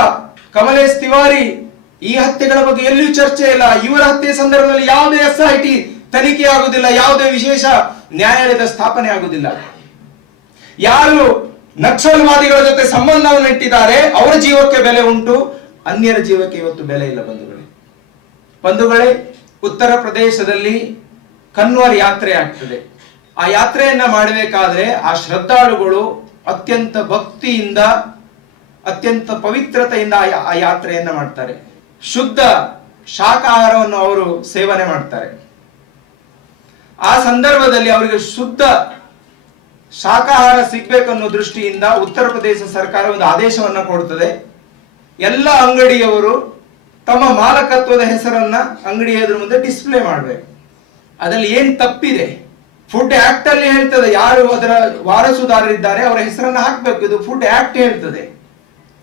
ಕಮಲೇಶ್ ತಿವಾರಿ ಈ ಹತ್ಯೆಗಳ ಬಗ್ಗೆ ಎಲ್ಲಿಯೂ ಚರ್ಚೆ ಇಲ್ಲ. ಇವರ ಹತ್ಯೆ ಸಂದರ್ಭದಲ್ಲಿ ಯಾವುದೇ ಎಸ್ ಐ ಟಿ ತನಿಖೆ ಆಗುದಿಲ್ಲ ಯಾವುದೇ ವಿಶೇಷ ನ್ಯಾಯಾಲಯದ ಸ್ಥಾಪನೆ ಆಗುದಿಲ್ಲ ಯಾರು ನಕ್ಸಲ್ವಾದಿಗಳ ಜೊತೆ ಸಂಬಂಧವನ್ನು ಇಟ್ಟಿದ್ದಾರೆ, ಅವರ ಜೀವಕ್ಕೆ ಬೆಲೆ ಉಂಟು, ಅನ್ಯರ ಜೀವಕ್ಕೆ ಇವತ್ತು ಬೆಲೆ ಇಲ್ಲ ಬಂಧುಗಳೇ. ಬಂಧುಗಳೇ, ಉತ್ತರ ಪ್ರದೇಶದಲ್ಲಿ ಕನ್ವರ್ ಯಾತ್ರೆ ಆಗ್ತದೆ. ಆ ಯಾತ್ರೆಯನ್ನ ಮಾಡಬೇಕಾದ್ರೆ ಆ ಶ್ರದ್ಧಾಳುಗಳು ಅತ್ಯಂತ ಭಕ್ತಿಯಿಂದ, ಅತ್ಯಂತ ಪವಿತ್ರತೆಯಿಂದ ಆ ಯಾತ್ರೆಯನ್ನ ಮಾಡ್ತಾರೆ. ಶುದ್ಧ ಶಾಖಾಹಾರವನ್ನು ಅವರು ಸೇವನೆ ಮಾಡ್ತಾರೆ. ಆ ಸಂದರ್ಭದಲ್ಲಿ ಅವರಿಗೆ ಶುದ್ಧ ಶಾಖಾಹಾರ ಸಿಗ್ಬೇಕನ್ನೋ ದೃಷ್ಟಿಯಿಂದ ಉತ್ತರ ಪ್ರದೇಶ ಸರ್ಕಾರ ಒಂದು ಆದೇಶವನ್ನ ಕೊಡುತ್ತದೆ ಎಲ್ಲ ಅಂಗಡಿಯವರು ತಮ್ಮ ಮಾಲಕತ್ವದ ಹೆಸರನ್ನ ಅಂಗಡಿ ಎದುರು ಮುಂದೆ ಡಿಸ್ಪ್ಲೇ ಮಾಡಬೇಕು. ಅದರಲ್ಲಿ ಏನ್ ತಪ್ಪಿದೆ? ಫುಡ್ ಆಕ್ಟ್ ಅಲ್ಲಿ ಹೇಳ್ತದೆ, ಯಾರು ಅದರ ವಾರಸುದಾರರಿದ್ದಾರೆ, ಅವರ ಹೆಸರನ್ನ ಹಾಕ್ಬೇಕು. ಇದು ಫುಡ್ ಆಕ್ಟ್ ಹೇಳ್ತದೆ.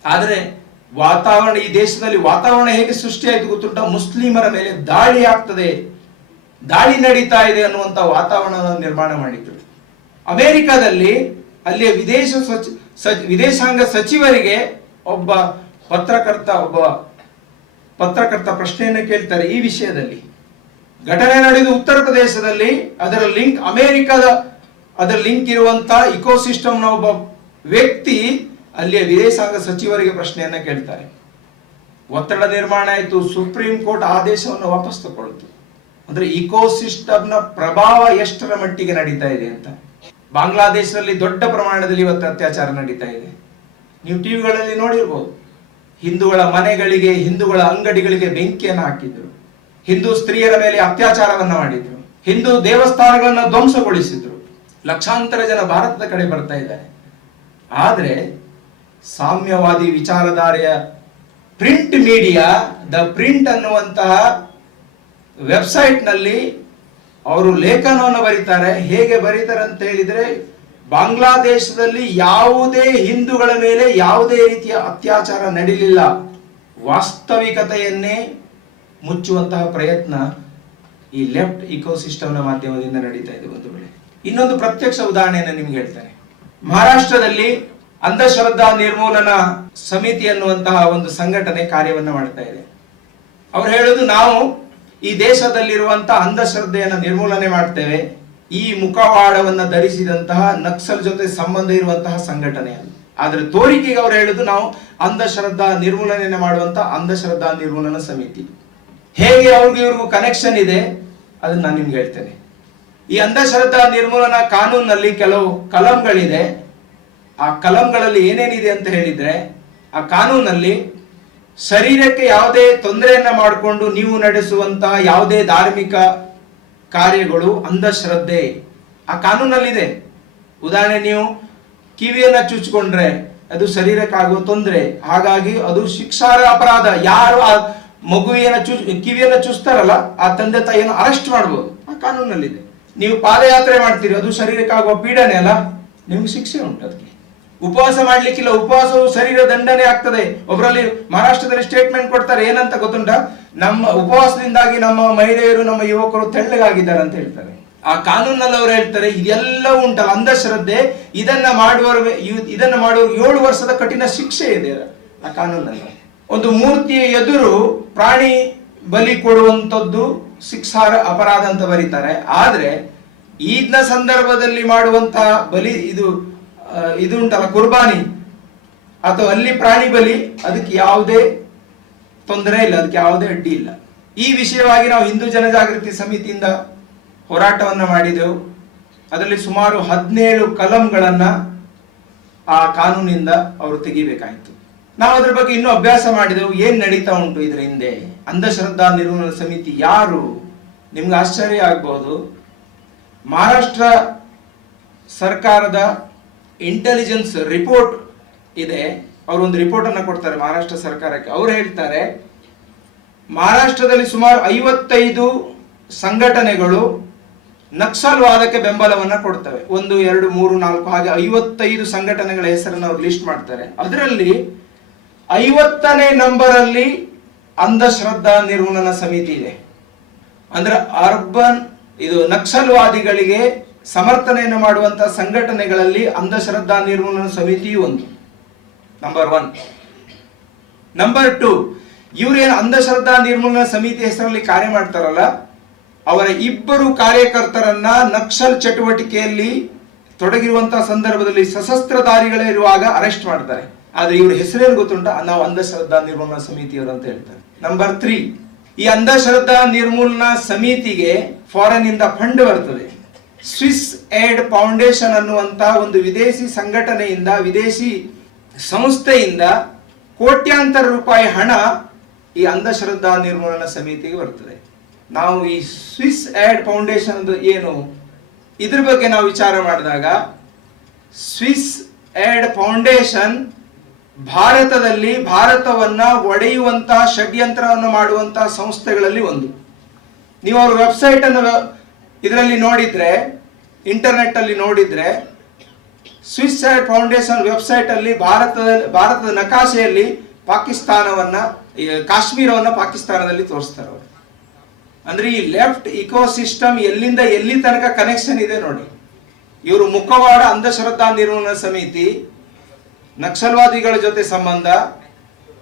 ಆದ್ರೆ ವಾತಾವರಣ, ಈ ದೇಶದಲ್ಲಿ ವಾತಾವರಣ ಹೇಗೆ ಸೃಷ್ಟಿ ಆಯ್ತು ಗೊತ್ತುಂಟ? ಮುಸ್ಲಿಮರ ಮೇಲೆ ದಾಳಿ ಆಗ್ತದೆ. ದಾಳಿ ನಡೀತಾ ಇದೆ ಅನ್ನುವಂತ ವಾತಾವರಣ ನಿರ್ಮಾಣ ಮಾಡಿದ್ರು. ಅಮೆರಿಕದಲ್ಲಿ ಅಲ್ಲಿಯ ವಿದೇಶ ಸಚಿ, ವಿದೇಶಾಂಗ ಸಚಿವರಿಗೆ ಒಬ್ಬ ಪತ್ರಕರ್ತ ಒಬ್ಬ ಪತ್ರಕರ್ತ ಪ್ರಶ್ನೆಯನ್ನು ಕೇಳ್ತಾರೆ ಈ ವಿಷಯದಲ್ಲಿ. ಘಟನೆ ನಡೆದು ಉತ್ತರ ಪ್ರದೇಶದಲ್ಲಿ ಅದರ ಲಿಂಕ್, ಅಮೆರಿಕದ ಅದರ ಲಿಂಕ್ ಇರುವಂತ ಇಕೋಸಿಸ್ಟಮ್ನ ಒಬ್ಬ ವ್ಯಕ್ತಿ ಅಲ್ಲಿಯ ವಿದೇಶಾಂಗ ಸಚಿವರಿಗೆ ಪ್ರಶ್ನೆಯನ್ನ ಕೇಳ್ತಾರೆ. ಒತ್ತಡ ನಿರ್ಮಾಣ ಆಯಿತು, ಸುಪ್ರೀಂ ಕೋರ್ಟ್ ಆದೇಶವನ್ನು ವಾಪಸ್ ತಗೊಳ್ತು ಅಂದ್ರೆ ಇಕೋಸಿಸ್ಟಮ್ನ ಪ್ರಭಾವ ಎಷ್ಟರ ಮಟ್ಟಿಗೆ ನಡೀತಾ ಇದೆ ಅಂತ. ಬಾಂಗ್ಲಾದೇಶದಲ್ಲಿ ದೊಡ್ಡ ಪ್ರಮಾಣದಲ್ಲಿ ಇವತ್ತು ಅತ್ಯಾಚಾರ ನಡೀತಾ ಇದೆ. ನೀವು ಟಿವಿಗಳಲ್ಲಿ ನೋಡಿರ್ಬೋದು. ಹಿಂದೂಗಳ ಮನೆಗಳಿಗೆ, ಹಿಂದೂಗಳ ಅಂಗಡಿಗಳಿಗೆ ಬೆಂಕಿಯನ್ನು ಹಾಕಿದ್ರು. ಹಿಂದೂ ಸ್ತ್ರೀಯರ ಮೇಲೆ ಅತ್ಯಾಚಾರವನ್ನು ಮಾಡಿದ್ರು. ಹಿಂದೂ ದೇವಸ್ಥಾನಗಳನ್ನು ಧ್ವಂಸಗೊಳಿಸಿದ್ರು. ಲಕ್ಷಾಂತರ ಜನ ಭಾರತದ ಕಡೆ ಬರ್ತಾ ಇದ್ದಾರೆ. ಆದ್ರೆ ಸಾಮ್ಯವಾದಿ ವಿಚಾರಧಾರೆಯ ಪ್ರಿಂಟ್ ಮೀಡಿಯಾ ದ ಪ್ರಿಂಟ್ ಅನ್ನುವಂತಹ ವೆಬ್ಸೈಟ್ನಲ್ಲಿ ಅವರು ಲೇಖನವನ್ನು ಬರೀತಾರೆ. ಹೇಗೆ ಬರೀತಾರೆ ಅಂತ ಹೇಳಿದರೆ, ಬಾಂಗ್ಲಾದೇಶದಲ್ಲಿ ಯಾವುದೇ ಹಿಂದೂಗಳ ಮೇಲೆ ಯಾವುದೇ ರೀತಿಯ ಅತ್ಯಾಚಾರ ನಡೀಲಿಲ್ಲ. ವಾಸ್ತವಿಕತೆಯನ್ನೇ ಮುಚ್ಚುವಂತಹ ಪ್ರಯತ್ನ ಈ ಲೆಫ್ಟ್ ಇಕೋಸಿಸ್ಟಮ್ನ ಮಾಧ್ಯಮದಿಂದ ನಡೀತಾ ಇದೆ ಒಂದು ವೇಳೆ ಇನ್ನೊಂದು ಪ್ರತ್ಯಕ್ಷ ಉದಾಹರಣೆಯನ್ನು ನಿಮ್ಗೆ ಹೇಳ್ತಾರೆ ಮಹಾರಾಷ್ಟ್ರದಲ್ಲಿ ಅಂಧಶ್ರದ್ಧಾ ನಿರ್ಮೂಲನಾ ಸಮಿತಿ ಅನ್ನುವಂತಹ ಒಂದು ಸಂಘಟನೆ ಕಾರ್ಯವನ್ನು ಮಾಡ್ತಾ ಇದೆ. ಅವ್ರು ಹೇಳೋದು ನಾವು ಈ ದೇಶದಲ್ಲಿರುವಂತಹ ಅಂಧಶ್ರದ್ಧೆಯನ್ನು ನಿರ್ಮೂಲನೆ ಮಾಡ್ತೇವೆ. ಈ ಮುಖವಾಡವನ್ನು ಧರಿಸಿದಂತಹ ನಕ್ಸಲ್ ಜೊತೆ ಸಂಬಂಧ ಇರುವಂತಹ ಸಂಘಟನೆ ಅದು. ಆದ್ರೆ ತೋರಿಕೆಗೆ ಅವ್ರು ಹೇಳುದು ನಾವು ಅಂಧಶ್ರದ್ಧಾ ನಿರ್ಮೂಲನೆ ಮಾಡುವಂತ ಅಂಧಶ್ರದ್ಧಾ ನಿರ್ಮೂಲನಾ ಸಮಿತಿ. ಹೇಗೆ ಅವ್ರಿಗೂ ಇವ್ರಿಗೂ ಕನೆಕ್ಷನ್ ಇದೆ, ಅದನ್ನ ನಾನು ನಿಮ್ಗೆ ಹೇಳ್ತೇನೆ. ಈ ಅಂಧಶ್ರದ್ಧಾ ನಿರ್ಮೂಲನಾ ಕಾನೂನಲ್ಲಿ ಕೆಲವು ಕಲಂಗಳಿದೆ. ಆ ಕಲಂಗಳಲ್ಲಿ ಏನೇನಿದೆ ಅಂತ ಹೇಳಿದ್ರೆ, ಆ ಕಾನೂನಲ್ಲಿ ಶರೀರಕ್ಕೆ ಯಾವುದೇ ತೊಂದರೆಯನ್ನ ಮಾಡಿಕೊಂಡು ನೀವು ನಡೆಸುವಂತಹ ಯಾವುದೇ ಧಾರ್ಮಿಕ ಕಾರ್ಯಗಳು ಅಂಧಶ್ರದ್ಧೆ ಆ ಕಾನೂನಲ್ಲಿದೆ. ಉದಾಹರಣೆ ನೀವು ಕಿವಿಯನ್ನ ಚುಚ್ಕೊಂಡ್ರೆ ಅದು ಶರೀರಕ್ಕಾಗುವ ತೊಂದರೆ, ಹಾಗಾಗಿ ಅದು ಶಿಕ್ಷಾರ ಅಪರಾಧ. ಯಾರು ಆ ಮಗುವಿನ ಚು, ಕಿವಿಯನ್ನ ಚುಚ್ತಾರಲ್ಲ, ಆ ತಂದೆ ತಾಯಿಯನ್ನು ಅರೆಸ್ಟ್ ಮಾಡ್ಬೋದು. ಆ ಕಾನೂನಲ್ಲಿದೆ. ನೀವು ಪಾದಯಾತ್ರೆ ಮಾಡ್ತೀರಿ, ಅದು ಶರೀರಕ್ಕಾಗುವ ಪೀಡನೆ ಅಲ್ಲ, ನಿಮ್ಗೆ ಶಿಕ್ಷೆ ಉಂಟು ಅದಕ್ಕೆ. ಉಪವಾಸ ಮಾಡ್ಲಿಕ್ಕಿಲ್ಲ, ಉಪವಾಸವು ಶರೀರ ದಂಡನೆ ಆಗ್ತದೆ. ಒಬ್ಬರಲ್ಲಿ ಮಹಾರಾಷ್ಟ್ರದಲ್ಲಿ ಸ್ಟೇಟ್ಮೆಂಟ್ ಕೊಡ್ತಾರೆ, ಏನಂತ ಗೊತ್ತುಂಟ? ನಮ್ಮ ಉಪವಾಸದಿಂದಾಗಿ ನಮ್ಮ ಮಹಿಳೆಯರು, ನಮ್ಮ ಯುವಕರು ತೆಳ್ಳಗಾಗಿದ್ದಾರೆ ಅಂತ ಹೇಳ್ತಾರೆ. ಆ ಕಾನೂನಲ್ಲಿ ಅವರು ಹೇಳ್ತಾರೆ, ಇದೆಲ್ಲವೂ ಉಂಟಲ್ಲ, ಅಂಧಶ್ರದ್ಧೆ, ಇದನ್ನ ಮಾಡುವವರು ಇದನ್ನ ಮಾಡುವ ಏಳು ವರ್ಷದ ಕಠಿಣ ಶಿಕ್ಷೆ ಇದೆ ಆ ಕಾನೂನಲ್ಲಿ. ಒಂದು ಮೂರ್ತಿಯ ಎದುರು ಪ್ರಾಣಿ ಬಲಿ ಕೊಡುವಂಥದ್ದು ಶಿಕ್ಷಾರ ಅಪರಾಧ ಅಂತ ಬರೀತಾರೆ. ಆದ್ರೆ, ಈದ್ನ ಸಂದರ್ಭದಲ್ಲಿ ಮಾಡುವಂತಹ ಬಲಿ, ಇದು ಇದು ಉಂಟಲ್ಲ, ಕುರ್ಬಾನಿ. ಅಥವಾ ಅಲ್ಲಿ ಪ್ರಾಣಿ ಬಲಿ, ಅದಕ್ಕೆ ಯಾವುದೇ ತೊಂದರೆ ಇಲ್ಲ, ಅದಕ್ಕೆ ಯಾವುದೇ ಅಡ್ಡಿ ಇಲ್ಲ. ಈ ವಿಷಯವಾಗಿ ನಾವು ಹಿಂದೂ ಜನಜಾಗೃತಿ ಸಮಿತಿಯಿಂದ ಹೋರಾಟವನ್ನು ಮಾಡಿದೆವು. ಅದರಲ್ಲಿ ಸುಮಾರು ಹದಿನೇಳು ಕಲಂಗಳನ್ನು ಆ ಕಾನೂನಿಂದ ಅವರು ತೆಗಿಬೇಕಾಯಿತು. ನಾವು ಅದ್ರ ಬಗ್ಗೆ ಇನ್ನೂ ಅಭ್ಯಾಸ ಮಾಡಿದೆವು. ಏನು ನಡೀತಾ ಉಂಟು ಇದರ ಹಿಂದೆ? ಅಂಧಶ್ರದ್ಧಾ ನಿರ್ಮೂಲನಾ ಸಮಿತಿ ಯಾರು? ನಿಮ್ಗೆ ಆಶ್ಚರ್ಯ ಆಗ್ಬಹುದು. ಮಹಾರಾಷ್ಟ್ರ ಸರ್ಕಾರದ ಇಂಟೆಲಿಜೆನ್ಸ್ ರಿಪೋರ್ಟ್ ಇದೆ. ಅವರು ಒಂದು ರಿಪೋರ್ಟ್ ಅನ್ನ ಕೊಡ್ತಾರೆ ಮಹಾರಾಷ್ಟ್ರ ಸರ್ಕಾರಕ್ಕೆ. ಅವರು ಹೇಳ್ತಾರೆ, ಮಹಾರಾಷ್ಟ್ರದಲ್ಲಿ ಸುಮಾರು ಐವತ್ತೈದು ಸಂಘಟನೆಗಳು ನಕ್ಸಲ್ವಾದಕ್ಕೆ ಬೆಂಬಲವನ್ನು ಕೊಡ್ತವೆ. ಒಂದು, ಎರಡು, ಮೂರು, ನಾಲ್ಕು, ಹಾಗೆ ಐವತ್ತೈದು ಸಂಘಟನೆಗಳ ಹೆಸರನ್ನು ಅವ್ರು ಲಿಸ್ಟ್ ಮಾಡ್ತಾರೆ. ಅದರಲ್ಲಿ ಐವತ್ತನೇ ನಂಬರ್ ಅಲ್ಲಿ ಅಂಧಶ್ರದ್ಧಾ ನಿರ್ಮೂಲನಾ ಸಮಿತಿ ಇದೆ. ಅಂದ್ರೆ ಅರ್ಬನ್, ಇದು ನಕ್ಸಲ್ವಾದಿಗಳಿಗೆ ಸಮರ್ಥನೆಯನ್ನು ಮಾಡುವಂತಹ ಸಂಘಟನೆಗಳಲ್ಲಿ ಅಂಧಶ್ರದ್ಧಾ ನಿರ್ಮೂಲನಾ ಸಮಿತಿ ಒಂದು. ನಂಬರ್ ಒನ್ ನಂಬರ್ ಟು ಇವರೇನು ಅಂಧಶ್ರದ್ಧಾ ನಿರ್ಮೂಲನಾ ಸಮಿತಿ ಹೆಸರಲ್ಲಿ ಕಾರ್ಯ ಮಾಡ್ತಾರಲ್ಲ, ಅವರ ಇಬ್ಬರು ಕಾರ್ಯಕರ್ತರನ್ನ ನಕ್ಸಲ್ ಚಟುವಟಿಕೆಯಲ್ಲಿ ತೊಡಗಿರುವಂತಹ ಸಂದರ್ಭದಲ್ಲಿ ಸಶಸ್ತ್ರಧಾರಿಗಳೇ ಇರುವಾಗ ಅರೆಸ್ಟ್ ಮಾಡ್ತಾರೆ. ಆದ್ರೆ ಇವ್ರ ಹೆಸರೇನು ಗೊತ್ತುಂಟ? ನಾವು ಅಂಧಶ್ರದ್ಧಾ ನಿರ್ಮೂಲನಾ ಸಮಿತಿಯವರು ಅಂತ ಹೇಳ್ತಾರೆ. ನಂಬರ್ ತ್ರೀ ಈ ಅಂಧಶ್ರದ್ಧಾ ನಿರ್ಮೂಲನಾ ಸಮಿತಿಗೆ ಫಾರಿನ್ ಇಂದ ಫಂಡ್ ಬರ್ತದೆ. ಸ್ವಿಸ್ ಏಡ್ ಫೌಂಡೇಶನ್ ಅನ್ನುವಂತಹ ಒಂದು ವಿದೇಶಿ ಸಂಘಟನೆಯಿಂದ, ವಿದೇಶಿ ಸಂಸ್ಥೆಯಿಂದ ಕೋಟ್ಯಾಂತರ ರೂಪಾಯಿ ಹಣ ಈ ಅಂಧಶ್ರದ್ಧಾ ನಿರ್ಮೂಲನಾ ಸಮಿತಿಗೆ ಬರ್ತದೆ. ನಾವು ಈ ಸ್ವಿಸ್ ಏಡ್ ಫೌಂಡೇಶನ್ ಏನು, ಇದ್ರ ಬಗ್ಗೆ ನಾವು ವಿಚಾರ ಮಾಡಿದಾಗ, ಸ್ವಿಸ್ ಏಡ್ ಫೌಂಡೇಶನ್ ಭಾರತದಲ್ಲಿ ಭಾರತವನ್ನ ಒಡೆಯುವಂತಹ ಷಡ್ಯಂತ್ರವನ್ನು ಮಾಡುವಂತಹ ಸಂಸ್ಥೆಗಳಲ್ಲಿ ಒಂದು. ನೀವು ಅವ್ರ ವೆಬ್ಸೈಟ್ ಅನ್ನು ಇದರಲ್ಲಿ ನೋಡಿದ್ರೆ ಇಂಟರ್ನೆಟ್ ಅಲ್ಲಿ ನೋಡಿದ್ರೆ ಸ್ವಿಸ್ ಏಡ್ ಫೌಂಡೇಶನ್ ವೆಬ್ಸೈಟ್ ಅಲ್ಲಿ ಭಾರತದ ಭಾರತದ ನಕಾಶೆಯಲ್ಲಿ ಪಾಕಿಸ್ತಾನವನ್ನ ಕಾಶ್ಮೀರವನ್ನ ಪಾಕಿಸ್ತಾನದಲ್ಲಿ ತೋರಿಸ್ತಾರೆ ಅವರು. ಅಂದ್ರೆ ಈ ಲೆಫ್ಟ್ ಇಕೋಸಿಸ್ಟಮ್ ಎಲ್ಲಿಂದ ಎಲ್ಲಿ ತನಕ ಕನೆಕ್ಷನ್ ಇದೆ ನೋಡಿ. ಇವರು ಮುಖವಾಡ ಅಂಧಶ್ರದ್ಧಾ ನಿರ್ಮೂಲನಾ ಸಮಿತಿ, ನಕ್ಸಲ್ವಾದಿಗಳ ಜೊತೆ ಸಂಬಂಧ,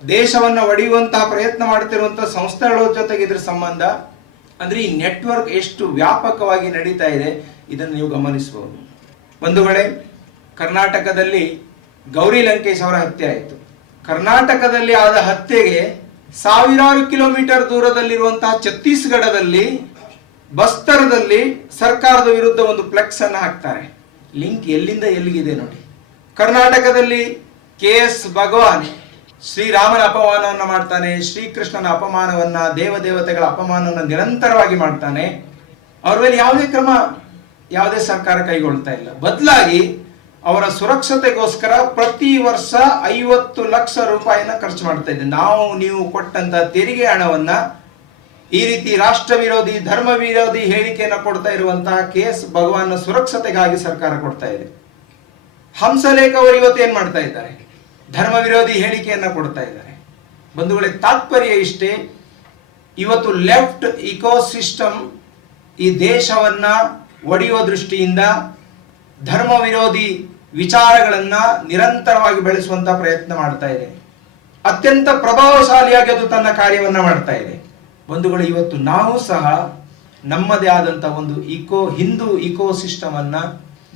ದೇಶವನ್ನ ಒಡೆಯುವಂತಹ ಪ್ರಯತ್ನ ಮಾಡ್ತಿರುವಂತಹ ಸಂಸ್ಥೆಗಳ ಜೊತೆಗೆ ಇದ್ರ ಸಂಬಂಧ ಅಂದ್ರೆ ಈ ನೆಟ್ವರ್ಕ್ ಎಷ್ಟು ವ್ಯಾಪಕವಾಗಿ ನಡೀತಾ ಇದೆ, ಇದನ್ನು ನೀವು ಗಮನಿಸಬಹುದು. ಒಂದು ವೇಳೆ ಕರ್ನಾಟಕದಲ್ಲಿ ಗೌರಿ ಲಂಕೇಶ್ ಅವರ ಹತ್ಯೆ ಆಯಿತು. ಕರ್ನಾಟಕದಲ್ಲಿ ಆದ ಹತ್ಯೆಗೆ ಸಾವಿರಾರು ಕಿಲೋಮೀಟರ್ ದೂರದಲ್ಲಿರುವಂತಹ ಛತ್ತೀಸ್ಗಢದಲ್ಲಿ ಬಸ್ತರದಲ್ಲಿ ಸರ್ಕಾರದ ವಿರುದ್ಧ ಒಂದು ಫ್ಲೆಕ್ಸ್ ಅನ್ನು ಹಾಕ್ತಾರೆ. ಲಿಂಕ್ ಎಲ್ಲಿಂದ ಎಲ್ಲಿಗಿದೆ ನೋಡಿ. ಕರ್ನಾಟಕದಲ್ಲಿ ಕೆ ಎಸ್ ಭಗವಾನ್ ಶ್ರೀರಾಮನ ಅಪಮಾನವನ್ನ ಮಾಡ್ತಾನೆ, ಶ್ರೀಕೃಷ್ಣನ ಅಪಮಾನವನ್ನ, ದೇವದೇವತೆಗಳ ಅಪಮಾನವನ್ನ ನಿರಂತರವಾಗಿ ಮಾಡ್ತಾನೆ. ಅವರ ಮೇಲೆ ಯಾವುದೇ ಕ್ರಮ, ಯಾವುದೇ ಸರ್ಕಾರ ಕೈಗೊಳ್ತಾ ಇಲ್ಲ. ಬದಲಾಗಿ ಅವರ ಸುರಕ್ಷತೆಗೋಸ್ಕರ ಪ್ರತಿ ವರ್ಷ ಐವತ್ತು ಲಕ್ಷ ರೂಪಾಯಿನ ಖರ್ಚು ಮಾಡ್ತಾ ಇದ್ದೆ. ನಾವು, ನೀವು ಕೊಟ್ಟಂತ ತೆರಿಗೆ ಹಣವನ್ನ ಈ ರೀತಿ ರಾಷ್ಟ್ರ ವಿರೋಧಿ, ಧರ್ಮ ವಿರೋಧಿ ಹೇಳಿಕೆಯನ್ನು ಕೊಡ್ತಾ ಇರುವಂತಹ ಕೇಸ್ ಭಗವಾನ್ ಸುರಕ್ಷತೆಗಾಗಿ ಸರ್ಕಾರ ಕೊಡ್ತಾ ಇದೆ. ಹಂಸಲೇಖ ಅವರು ಇವತ್ತು ಏನ್ ಮಾಡ್ತಾ ಇದ್ದಾರೆ? ಧರ್ಮ ವಿರೋಧಿ ಹೇಳಿಕೆಯನ್ನು ಕೊಡ್ತಾ ಇದ್ದಾರೆ. ಬಂಧುಗಳೇ, ತಾತ್ಪರ್ಯ ಇಷ್ಟೇ. ಇವತ್ತು ಲೆಫ್ಟ್ ಇಕೋಸಿಸ್ಟಮ್ ಈ ದೇಶವನ್ನ ಒಡೆಯುವ ದೃಷ್ಟಿಯಿಂದ ಧರ್ಮ ವಿರೋಧಿ ವಿಚಾರಗಳನ್ನ ನಿರಂತರವಾಗಿ ಬೆಳೆಸುವಂತ ಪ್ರಯತ್ನ ಮಾಡ್ತಾ ಇದೆ. ಅತ್ಯಂತ ಪ್ರಭಾವಶಾಲಿಯಾಗಿ ಅದು ತನ್ನ ಕಾರ್ಯವನ್ನ ಮಾಡ್ತಾ ಇದೆ. ಬಂಧುಗಳು, ಇವತ್ತು ನಾವು ಸಹ ನಮ್ಮದೇ ಆದಂತ ಒಂದು ಇಕೋ, ಹಿಂದೂ ಇಕೋ ಸಿಸ್ಟಮ್ ಅನ್ನ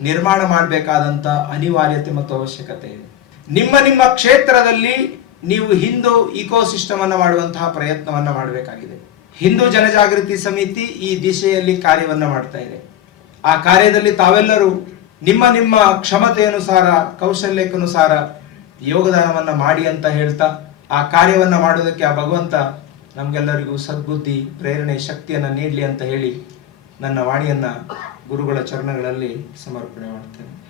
ನಿರ್ಮಾಣ ಮಾಡಬೇಕಾದಂತ ಅನಿವಾರ್ಯತೆ ಮತ್ತು ಅವಶ್ಯಕತೆ ಇದೆ. ನಿಮ್ಮ ನಿಮ್ಮ ಕ್ಷೇತ್ರದಲ್ಲಿ ನೀವು ಹಿಂದೂ ಇಕೋಸಿಸ್ಟಮ್ ಅನ್ನು ಮಾಡುವಂತಹ ಪ್ರಯತ್ನವನ್ನ ಮಾಡಬೇಕಾಗಿದೆ. ಹಿಂದೂ ಜನಜಾಗೃತಿ ಸಮಿತಿ ಈ ದಿಶೆಯಲ್ಲಿ ಕಾರ್ಯವನ್ನು ಮಾಡ್ತಾ ಇದೆ. ಆ ಕಾರ್ಯದಲ್ಲಿ ತಾವೆಲ್ಲರೂ ನಿಮ್ಮ ನಿಮ್ಮ ಕ್ಷಮತೆಯನುಸಾರ ಕೌಶಲ್ಯಕ್ಕನುಸಾರ ಯೋಗದಾನವನ್ನು ಮಾಡಿ ಅಂತ ಹೇಳ್ತಾ, ಆ ಕಾರ್ಯವನ್ನು ಮಾಡೋದಕ್ಕೆ ಆ ಭಗವಂತ ನಮಗೆಲ್ಲರಿಗೂ ಸದ್ಬುದ್ಧಿ, ಪ್ರೇರಣೆ, ಶಕ್ತಿಯನ್ನು ನೀಡಲಿ ಅಂತ ಹೇಳಿ ನನ್ನ ವಾಣಿಯನ್ನ ಗುರುಗಳ ಚರಣಗಳಲ್ಲಿ ಸಮರ್ಪಣೆ ಮಾಡ್ತೇನೆ.